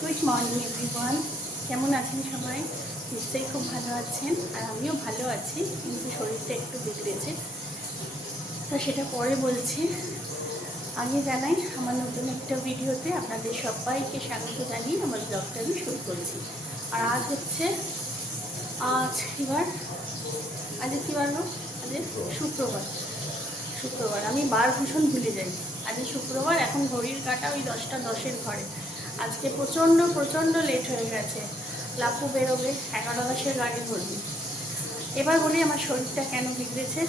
Good morning everyone, কেমন আছেন সবাই? নিশ্চয়ই খুব ভালো আছেন, আর আমিও ভালো আছি, কিন্তু শরীরটা একটু বিগড়েছে, তো সেটা পরে বলছি। আগে জানাই আমার নতুন একটা ভিডিওতে আপনাদের সবাইকে স্বাগত জানিয়ে আমার ব্লগটা আমি শুরু করছি। আর আজ হচ্ছে আজ কী বার গো? আজ শুক্রবার। আমি বার ভীষণ ভুলে যাই। আজ শুক্রবার, এখন ঘড়ির কাঁটা ওই 10টা 10-এর ঘরে। আজকে প্রচণ্ড লেট হয়ে গেছে। লাপু বেরোবে 11:10-এর গাড়ি ধরবে। এবার বলি আমার শরীরটা কেন বিগড়েছে।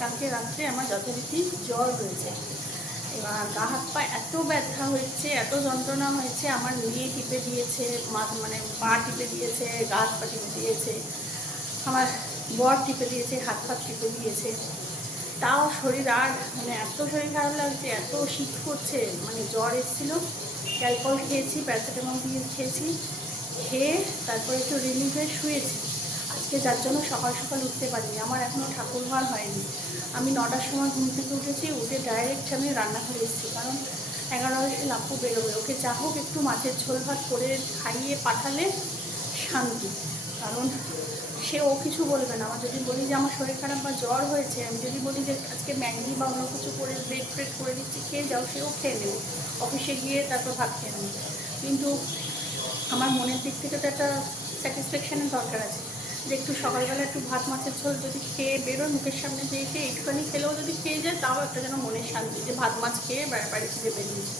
কালকে রাত্রে আমার যথারীতি জ্বর হয়েছে। এবার গা হাত পা এত ব্যথা হয়েছে, এত যন্ত্রণা হয়েছে, আমার মেয়ে টিপে দিয়েছে, মানে পা টিপে দিয়েছে, গা হাত পা টিপে দিয়েছে, আমার বর টিপে দিয়েছে, হাত পা টিপে দিয়েছে, তাও শরীর আর মানে এত শরীর খারাপ লাগছে, এত শীত করছে, মানে জ্বর এসেছিলো। ক্যালপল খেয়েছি, প্যারাসিটামল দিয়ে খেয়েছি, খেয়ে তারপরে একটু রিলিফ হয়ে শুয়েছি। আজকে যার জন্য সকাল সকাল উঠতে পারিনি, আমার এখনও ঠাকুর ঘর হয়নি। আমি 9টার সময় ঘুম থেকে উঠেছি, উঠে ডাইরেক্ট আমি রান্নাঘরে এসেছি, কারণ 11:00 লাপু বেরোবে, ওকে যা হোক একটু মাছের ঝোল ভাত করে খাইয়ে পাঠালে শান্তি। কারণ ও কিছু বলবে না। আমার যদি বলি যে আমার শরীর খারাপ বা জ্বর হয়েছে, আমি যদি বলি যে আজকে ম্যাগি বা অন্য কিছু করে ব্রেড ফ্রেড করে দিচ্ছি, খেয়ে যাও, সেও খেয়ে নেবে, অফিসে গিয়ে তারপর ভাত খেয়ে নেবে। কিন্তু আমার মনের দিক থেকে তো একটা স্যাটিসফ্যাকশানের দরকার আছে, যে একটু সকালবেলা একটু ভাত মাছের ঝোল যদি খেয়ে বেরোয়, মুখের সামনে দিয়ে এসে একটুখানি খেলেও যদি খেয়ে যায়, তাও একটা যেন মনের শান্তি, যে ভাত মাছ খেয়ে বাড়ি থেকে বেরিয়েছে।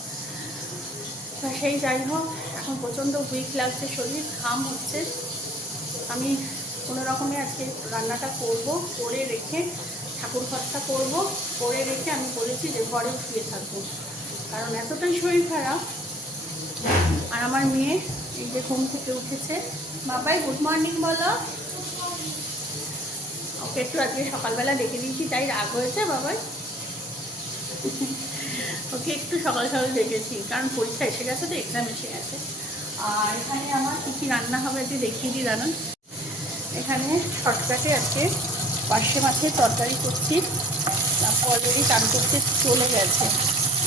তা সেই যাই হোক, এখন প্রচণ্ড উইক লাগছে, শরীর ঘাম হচ্ছে। আমি কোনো রকমে আজকে রান্নাটা করব, করে রেখে ঠাকুর ঘরটা করব, করে রেখে আমি বলেছি যে ঘরে শুয়ে থাকবো, কারণ এতটাই শরীর খারাপ। আর আমার মেয়ে এই যে ঘুম থেকে উঠেছে। বাবাই গুড মর্নিং বলো। ওকে একটু আজকে সকালবেলা ডেকে দিয়েছি, তাই রাগ হয়েছে বাবাই। ওকে একটু সকাল সকাল ডেকেছি, কারণ পরীক্ষা এসে গেছে, তো এক্সাম এসে গেছে। আর এখানে আমার কী রান্না হবে আজকে দেখিয়ে দিই, জানান। এখানে শর্টকাটে আজকে পার্শে মাছের তরকারি করছি। তারপর অলরেডি চান করতে চলে গেছে।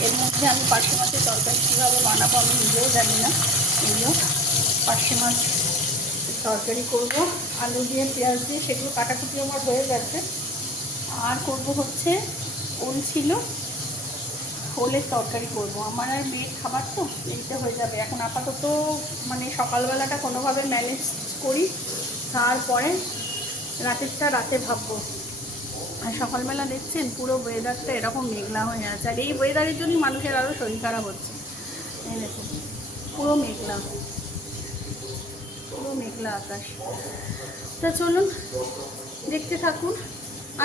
এর মধ্যে আমি পার্শে মাছের তরকারি কীভাবে বানাবো আমি নিজেও জানি না। এগুলো পার্শে মাছ তরকারি করব, আলু দিয়ে পেঁয়াজ দিয়ে, সেগুলো কাটাকুটি আমার হয়ে গেছে। আর করব হচ্ছে ওল ছিল, ওলের তরকারি করব। আমার আর মেয়ের খাবার তো এইটা হয়ে যাবে এখন আপাতত, মানে সকালবেলাটা কোনোভাবে ম্যানেজ করি, তারপরে রাতেরটা রাতে ভাববো। আর সকালবেলা দেখছেন পুরো ওয়েদারটা এরকম মেঘলা হয়ে আছে, আর এই ওয়েদারের জন্যই মানুষের আরও শরীর খারাপ হচ্ছে। এই দেখুন, পুরো মেঘলা আকাশ। তা চলুন দেখতে থাকুন,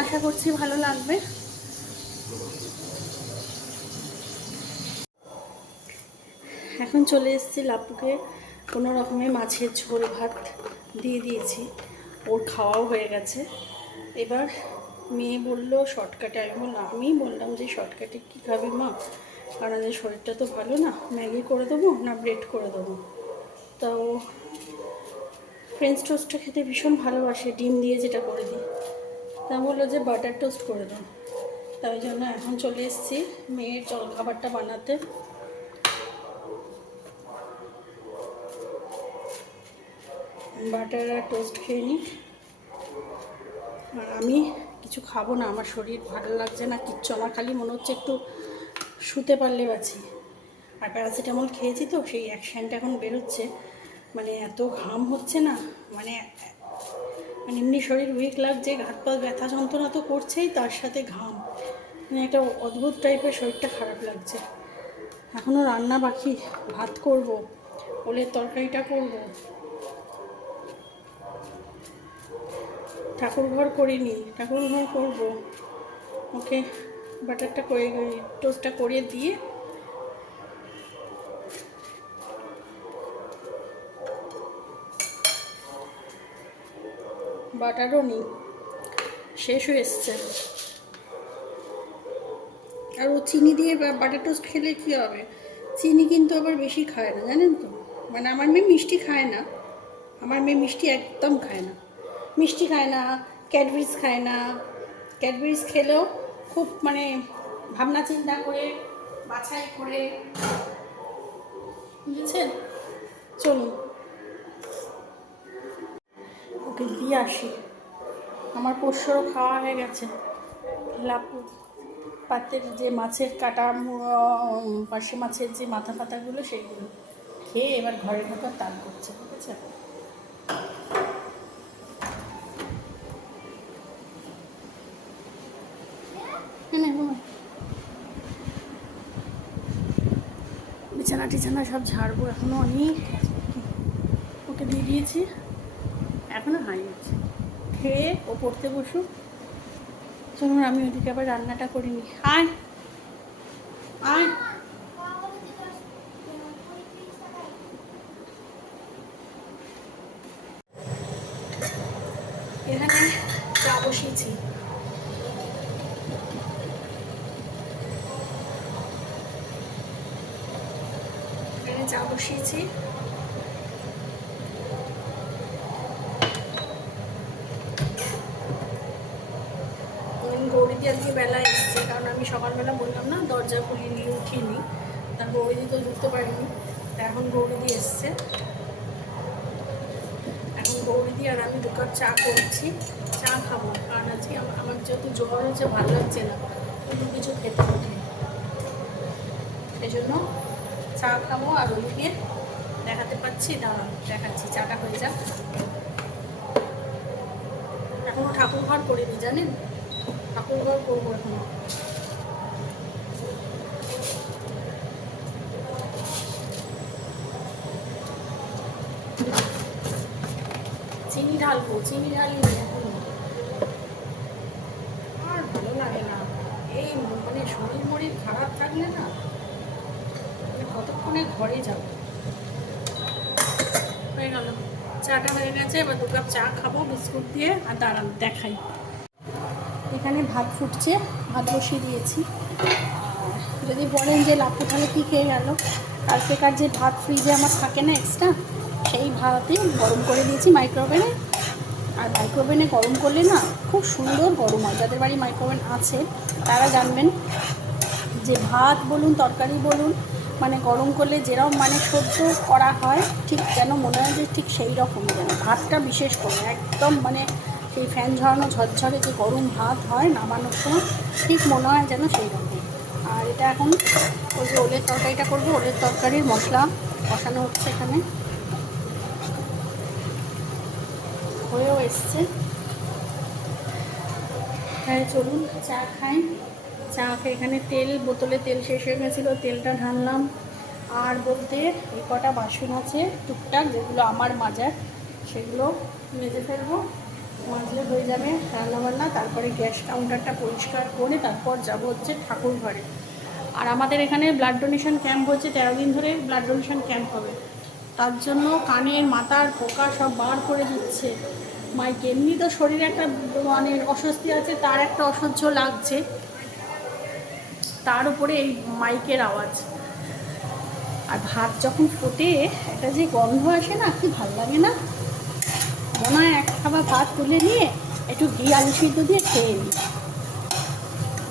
আশা করছি ভালো লাগবে। এখন চলে এসেছি লাপুকে কোনো রকমে মাছের ঝোল ভাত দিয়ে দিয়েছি, ওর খাওয়াও হয়ে গেছে। এবার মেয়ে বলল শর্টকাটে, আমি বললাম যে শর্টকাটে কী খাবি মা, কারণ আমাদের শরীরটা তো ভালো না, ম্যাগি করে দেবো না ব্রেড করে দেবো। তাও ফ্রেঞ্চ টোস্টটা খেতে ভীষণ ভালোবাসে, ডিম দিয়ে যেটা করে দিই। তা বললো যে বাটার টোস্ট করে দাও। তাই জন্য এখন চলে এসেছি মেয়ের জলখাবারটা বানাতে। বাটার আর টোস্ট খেয়ে নিই। আর আমি কিছু খাবো না, আমার শরীর ভালো লাগছে না কিচ্ছু, আমার খালি মনে হচ্ছে একটু শুতে পারলে বাঁচি। আর প্যারাসিটামল খেয়েছি তো, সেই অ্যাকশানটা এখন বেরোচ্ছে, মানে এত ঘাম হচ্ছে না, মানে এমনি শরীর উইক লাগছে, হাত পা ব্যথা যন্ত্রণা তো করছেই, তার সাথে ঘাম, মানে একটা অদ্ভুত টাইপের শরীরটা খারাপ লাগছে। এখনও রান্না বাকি, ভাত করব, ওলের তরকারিটা করব, ঠাকুর ঘর করিনি, ঠাকুর ঘর করবো। ওকে বাটারটা করে টোস্টটা করে দিয়ে বাটারও নিই, শেষ হয়ে এসছে। আর ও চিনি দিয়ে বাটার টোস্ট খেলে কী হবে, চিনি কিন্তু আবার বেশি খায় না, জানেন তো। মানে আমার মেয়ে মিষ্টি খায় না, আমার মেয়ে মিষ্টি একদম খায় না, মিষ্টি খায় না, ক্যাডবেরিজ খায় না। ক্যাডবেরিজ খেলেও খুব মানে ভাবনা চিন্তা করে বাছাই করে বুঝেছেন? চলুন ওকে দিয়ে আসি। আমার পোষ্যরও খাওয়া হয়ে গেছে। লাপু পাতের যে মাছের কাটা পার্শে মাছের যে মাথা ফাতাগুলো সেইগুলো খেয়ে এবার ঘরের ভেতর তাল করছে, ঠিক আছে? বিছানা টিছানা সব ঝাড়বো, এখনও অনেক ওকে দিয়ে দিয়েছি, এখনও হাই আছে। খেয়ে ও পড়তে বসুক। চলুন আমি ওদিকে আবার রান্নাটা করিনি। আয় আয়, এখানে চা বসিয়েছি। এখানে চা বসিয়েছি। গৌরীদি আজকে বেলা এসছে, কারণ আমি সকালবেলা বললাম না দরজা খুলিয়ে নিয়ে উঠিনি, তার গৌরীদি তো ঢুকতে পারিনি। তা এখন গৌরীদি এসছে, এখন গৌরীদি আর আমি 2 কাপ চা করছি। চা খাবো, কারণ আজকে আমার যেহেতু জ্বর হচ্ছে, ভালো লাগছে না, কিন্তু কিছু খেতে হবে, সেই জন্য চা খাবো। আর ওদিকে দেখাতে পাচ্ছি, দাঁড়ান দেখাচ্ছি, চাটা হয়ে যাক। এখনও ঠাকুর ঘর করিনি জানেন, ঠাকুর ঘর করবো এখনো। চিনি ঢালবো, চিনি ঢালিনি এখনো, আর ভালো লাগে না এই মানে শরীর মরির খারাপ থাকলে না, মানে কতক্ষণে ঘরে যাবো। হয়ে গেল, চাটা হয়ে গেছে, এবার 2 কাপ চা খাবো বিস্কুট দিয়ে। আর দাঁড়ান দেখাই, এখানে ভাত ফুটছে, ভাত বসিয়ে দিয়েছি। যদি বলেন যে লাপু তাহলে কী খেয়ে গেল, কালকেকার যে ভাত ফ্রিজে আমার থাকে না এক্সট্রা, সেই ভাতই গরম করে দিয়েছি মাইক্রোওভেনে। আর মাইক্রোওভেনে গরম করলে না খুব সুন্দর গরম হয়। যাদের বাড়ি মাইক্রোওভেন আছে তারা জানবেন যে ভাত বলুন তরকারি বলুন, মানে গরম করলে যেরকম মানে সহ্য করা হয়, ঠিক যেন মনে হয় যে ঠিক সেই রকমই, যেন ভাতটা বিশেষ করে একদম মানে সেই ফ্যান ঝরানো ঝরঝরে যে গরম ভাত হয় নামানোর সময়, ঠিক মনে হয় যেন সেই রকম। আর এটা এখন ওই যে ওলের তরকারিটা করবো, ওলের তরকারির মশলা কষানো হচ্ছে এখানে, হয়েও এসছে। তাই চলুন চা খাই। চা খেয়ে এখানে তেল, বোতলে তেল শেষ হয়ে গেছিলো, তেলটা ঢাললাম। আর বলতে এই কটা বাসন আছে টুকটাক, যেগুলো আমার মাজার, সেগুলো মেজে ফেলবো, মাজলে হয়ে যাবে রান্নাবান্না। তারপরে গ্যাস কাউন্টারটা পরিষ্কার করে তারপর যাব হচ্ছে ঠাকুর ঘরে। আর আমাদের এখানে ব্লাড ডোনেশন ক্যাম্প হচ্ছে, 13 দিন ধরে ব্লাড ডোনেশন ক্যাম্প হবে, তার জন্য কানের মাথার পোকা সব বার করে দিচ্ছে। মাইকে এমনি তো শরীরে একটা মানে অস্বস্তি আছে, তার একটা অসহ্য লাগছে, তার উপরে এই মাইকের আওয়াজ। আর ভাত যখন ফোটে একটা যে গন্ধ আসে না, কি ভাল লাগে না, মনে হয় এক খাবার ভাত তুলে নিয়ে একটু ঘি আলু সিদ্ধ দিয়ে খেয়ে নিই।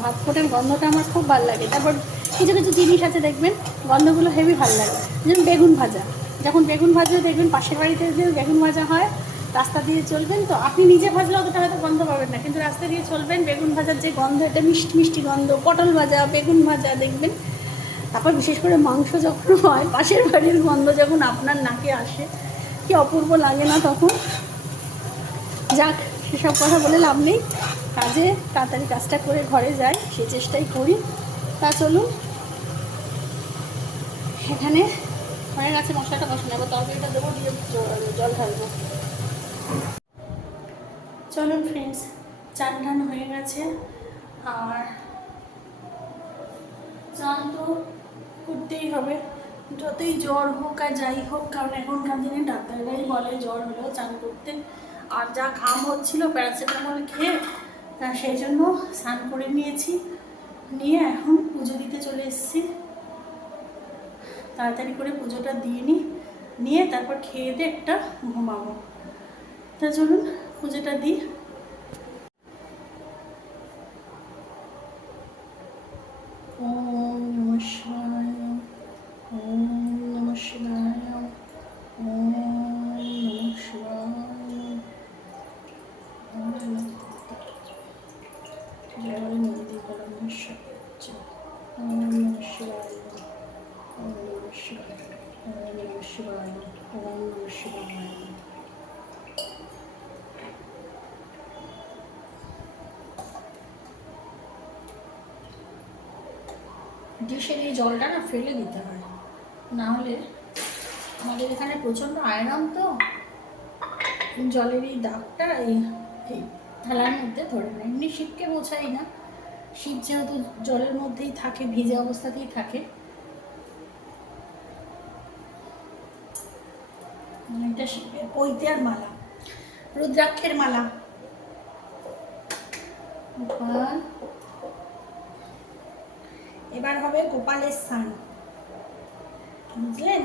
ভাত ফোটার গন্ধটা আমার খুব ভালো লাগে। তারপর কিছু কিছু জিনিস আছে দেখবেন গন্ধগুলো হেভি ভালো লাগে, যেমন বেগুন ভাজা। যখন বেগুন ভাজা দেখবেন পাশের বাড়িতে যে বেগুন ভাজা হয়, রাস্তা দিয়ে চলবেন, তো আপনি নিজে ভাজলে অতটা হয়তো গন্ধ পাবেন না, কিন্তু রাস্তা দিয়ে চলবেন, বেগুন ভাজার যে গন্ধ, এটা মিষ্টি মিষ্টি গন্ধ, পটল ভাজা বেগুন ভাজা দেখবেন। তারপর বিশেষ করে মাংস যখন হয়, পাশের বাড়ির গন্ধ যখন আপনার নাকে আসে, কি অপূর্ব লাগে না তখন। যাক, সেসব কথা বলে লাভ নেই, কাজে তাড়াতাড়ি কাজটা করে ঘরে যাই, সে চেষ্টাই করি। তা চলুন, এখানে হয়ে গেছে, মশলাটা বসানো, এবার তরকারিটা দেবো, দিয়ে জল ঢালবো। চলুন ফ্রেন্ডস, চান টান হয়ে গেছে, আর চান তো করতেই হবে, যতই জ্বর হোক আর যাই হোক, কারণ এখনকার দিনে ডাক্তাররাই বলে জ্বর হলেও চান করতে। আর যা ঘাম হচ্ছিল প্যারাসিটামল খেয়ে, তা সেই জন্য স্নান করে নিয়েছি, নিয়ে এখন পুজো দিতে চলে এসেছি। তাড়াতাড়ি করে পুজোটা দিয়ে নিয়ে তারপর খেয়ে দিয়ে একটা ঘুমাবো। তা চলুন পুজোটা দিই। ওম নমঃ শিবায়, ওম নমঃ শিবায়। ডিশের এই জলটা না ফেলে দিতে হয়, না হলে আমাদের এখানে প্রচণ্ড আয়রন, তো জলের এই দাগটা এই এই থালার মধ্যে ধরে না। এমনি শিবকে মোছাই না, শিব যেহেতু জলের মধ্যেই থাকে, ভিজে অবস্থাতেই থাকে। এটা শিবের পৈতের মালা, রুদ্রাক্ষের মালা। গোপাল, এবার হবে গোপালের স্নান, বুঝলেন?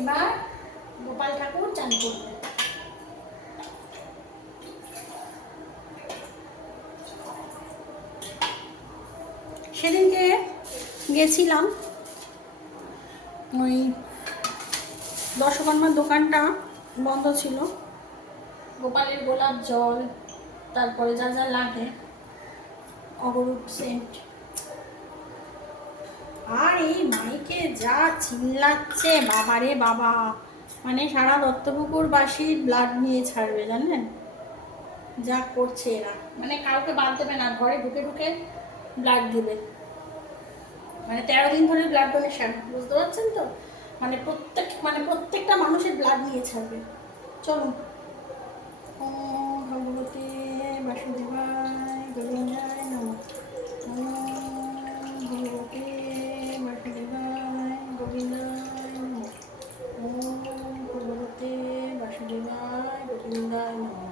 এবার গোপাল ঠাকুর চান করবে। সেদিনকে গেছিলাম, ওই দশকর্মার দোকানটা বন্ধ ছিল, গোপালের গোলাপ জল, তারপরে যা যা লাগে, অগরুপ সেন্ট, আর এই মাইকে যা চিল্লাচ্ছে বাবারে বাবা, মানে সারা দত্তপুকুরবাসীর ব্লাড নিয়ে ছাড়বে, জানেন? যা করছে এরা, মানে কাউকে বাদ দেবে না, ঘরে ঢুকে ঢুকে ব্লাড দেবে, মানে 13 দিন ধরে ব্লাড ডোনেশন, বুঝতে পারছেন তো? মানে প্রত্যেকটা মানুষের ব্লাড নিয়ে ছাড়বে। চলুন। ওম ভগবতে বাসুদেবায় গোবিন্দায় নমঃ। ওম ভগবতে বাসুদেবায় গোবিন্দায় নমঃ। ওম ভগবতে বাসুদেবায় গোবিন্দায় নমঃ।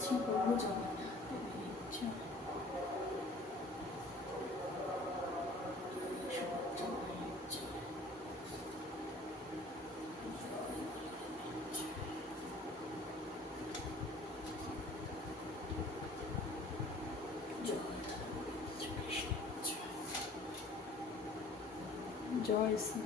শ্রী প্রভু জগন্নাথ জয় শ্রী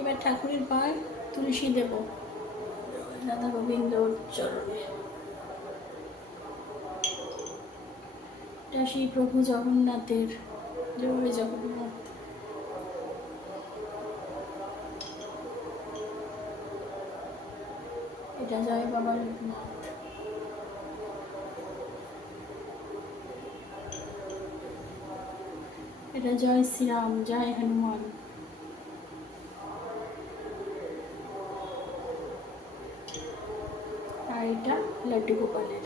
এবার ঠাকুরের পায়ে তুলসী দেব, রাধা গোবিন্দর চরণে। এটা শ্রী প্রভু জগন্নাথের, জয় জগন্নাথ। এটা জয় বাবা লোকনাথ। এটা জয় শ্রীরাম, জয় হনুমান। আর এটা লাড্ডু গোপালের।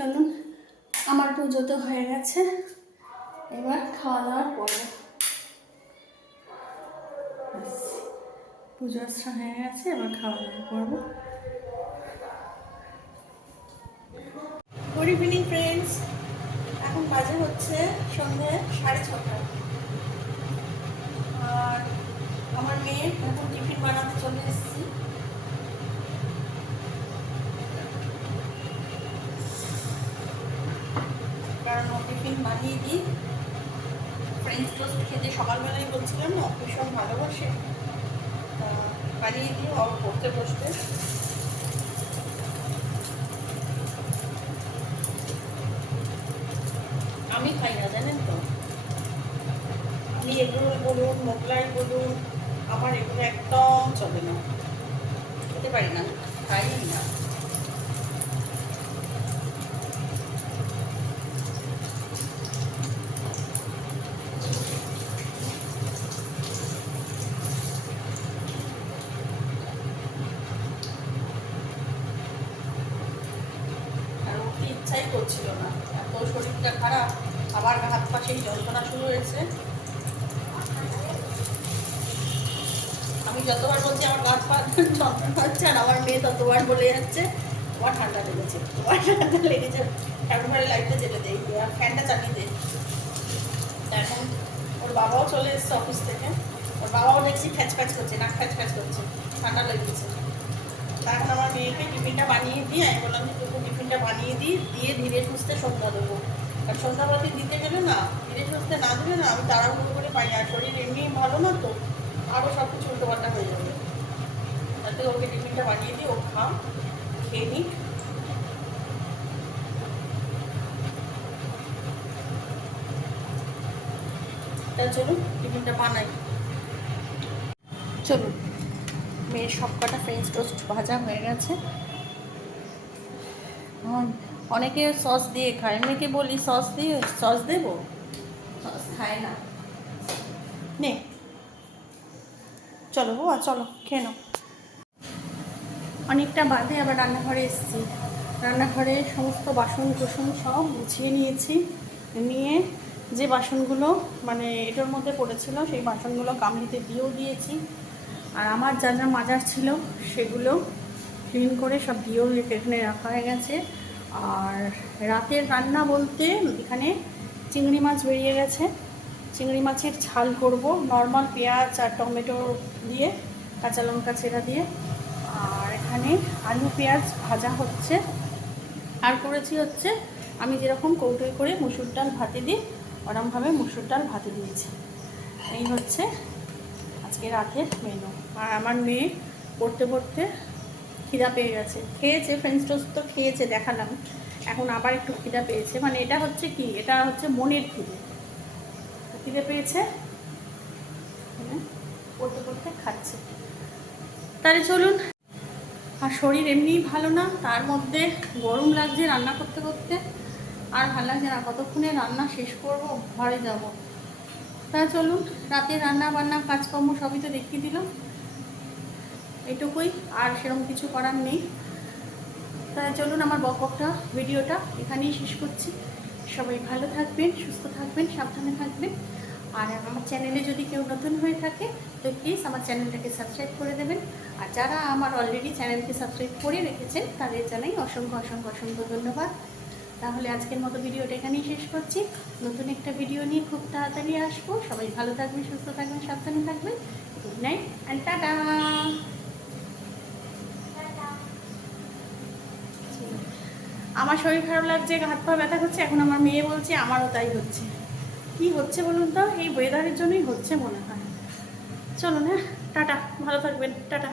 চলুন, আমার পুজো তো হয়ে গেছে, এবার খাওয়া দাওয়ার পরে পুজো আশ্রা হয়ে গেছে, এবার খাওয়া দাওয়া করবো। গুড ইভিনিং ফ্রেন্ডস, এখন বাজে হচ্ছে সন্ধ্যে 6:30, আর আমার মেয়ে এখন টিফিন বানাতে চলে এসেছি। কারণ ও টিফিন বানিয়ে দিই, ফ্রেঞ্চ টোস্ট খেতে সকালবেলায় বলছিলাম না ভীষণ ভালোবাসে, বানিয়ে দিই ও পড়তে বসতে। আমি খাই না, জানেন তো, আমি এগুলো বলুন মোগলাই বলুন, আমার এগুলো একদম চলে না, খেতে পারি না, খাই না। ইচ্ছাই করছিল না, এত শরীরটা খারাপ, আবার হাত পা সেই যন্ত্রণা শুরু হয়েছে। আমি যতবার বলছি আমার হাত পা যন্ত্রণা হচ্ছে, আর আমার মেয়ে ততবার বলে যাচ্ছে তোমার ঠান্ডা লেগেছে, তোমার ঠান্ডা লেগেছে। একেবারে লাইটটা জ্বেলে দেয় আর ফ্যানটা চালিয়ে দেয়। এখন ওর বাবাও চলে এসছে অফিস থেকে, ওর বাবাও দেখছি খ্যাচ খ্যাচ করছে, নাক খ্যাচ খ্যাচ করছে, ঠান্ডা লেগেছে। এখন আমার মেয়েকে টিফিনটা বানিয়ে দিয়ে আমি বললাম যে তোকে টিফিনটা বানিয়ে দিয়ে ধীরে সুস্থে সন্ধ্যা দেবো। আর সন্ধ্যাবাতি দিতে গেলে না, ধীরে সুস্থে না দিলে না আমি তাড়াহুড়ো করে পাই, আর শরীর এমনি ভালো না তো, আরও সব কিছু উল্টোপাল্টা হয়ে যাবে। তাতে ওকে টিফিনটা বানিয়ে দিই, ও খেয়ে নিক। তা চলুন টিফিনটা বানাই। চলুন, মেয়ের সব কটা ফ্রেঞ্চ টোস্ট ভাজা হয়ে গেছে। অনেকে সস দিয়ে খায়, মেয়েকে বলি সস দেবো, সস খায় না। নে চলো বাবা, চলো খেয়ে নাও। অনেকটা বাদে আবার রান্নাঘরে এসেছি, রান্নাঘরে সমস্ত বাসন কোসন সব গুছিয়ে নিয়েছি, নিয়ে যে বাসনগুলো মানে এটার মধ্যে পড়েছিল সেই বাসনগুলো গামলিতে দিয়েও দিয়েছি, আর আমার যা যা মাজার ছিল সেগুলো ক্লিন করে সব দিয়েও এখানে রাখা হয়ে গেছে। আর রাতের রান্না বলতে এখানে চিংড়ি মাছ বেরিয়ে গেছে, চিংড়ি মাছের ঝাল করব নর্মাল পেঁয়াজ আর টমেটো দিয়ে, কাঁচা লঙ্কা চেরা দিয়ে। আর এখানে আলু পেঁয়াজ ভাজা হচ্ছে, আর করেছি হচ্ছে আমি যেরকম কৌটোয় করে মুসুর ডাল ভাতে দিই ওরমভাবে মুসুর ডাল ভাতে দিয়েছি। এই হচ্ছে আজকে রাতের মেনু। আর আমার মেয়ে পড়তে পড়তে খিদা পেয়ে গেছে, খেয়েছে ফ্রেঞ্চ টোস্ট তো খেয়েছে দেখালাম, এখন আবার একটু খিদা পেয়েছে, মানে এটা হচ্ছে কি, এটা হচ্ছে মনের খিদে পেয়েছে, পড়তে পড়তে খাচ্ছে। তাহলে চলুন, আর শরীর এমনিই ভালো না, তার মধ্যে গরম লাগছে রান্না করতে করতে, আর ভালো লাগছে না, কতক্ষণে রান্না শেষ করব ঘরে যাব। তা চলুন, রাতে রান্না বান্না কাজকর্ম সবই তো দেখিয়ে দিলাম, এটুকুই, আর সেরকম কিছু করার নেই। তাই চলুন, আমার বকবকটা ভিডিওটা এখানেই শেষ করছি। সবাই ভালো থাকবেন, সুস্থ থাকবেন, সাবধানে থাকবেন। আর আমার চ্যানেলে যদি কেউ নতুন হয়ে থাকে তো প্লিজ আমার চ্যানেলটাকে সাবস্ক্রাইব করে দেবেন। আর যারা আমার অলরেডি চ্যানেলকে সাবস্ক্রাইব করে রেখেছেন তাদের জানাই অসংখ্য অসংখ্য অসংখ্য ধন্যবাদ। তাহলে আজকের মতো ভিডিওটা এখানেই শেষ করছি, নতুন একটা ভিডিও নিয়ে খুব তাড়াতাড়ি আসবো। সবাই ভালো থাকবেন, সুস্থ থাকবেন, সাবধানে থাকবেন। Good night and tata. আমার শরীর খারাপ লাগছে, হাত পা ব্যথা করছে, এখন আমার মেয়ে বলছে আমারও তাই হচ্ছে। কি হচ্ছে বলুন তো, এই ওয়েদারের জন্যই হচ্ছে মনে হয়। চলুন, হ্যাঁ টাটা, ভালো থাকবেন, টাটা।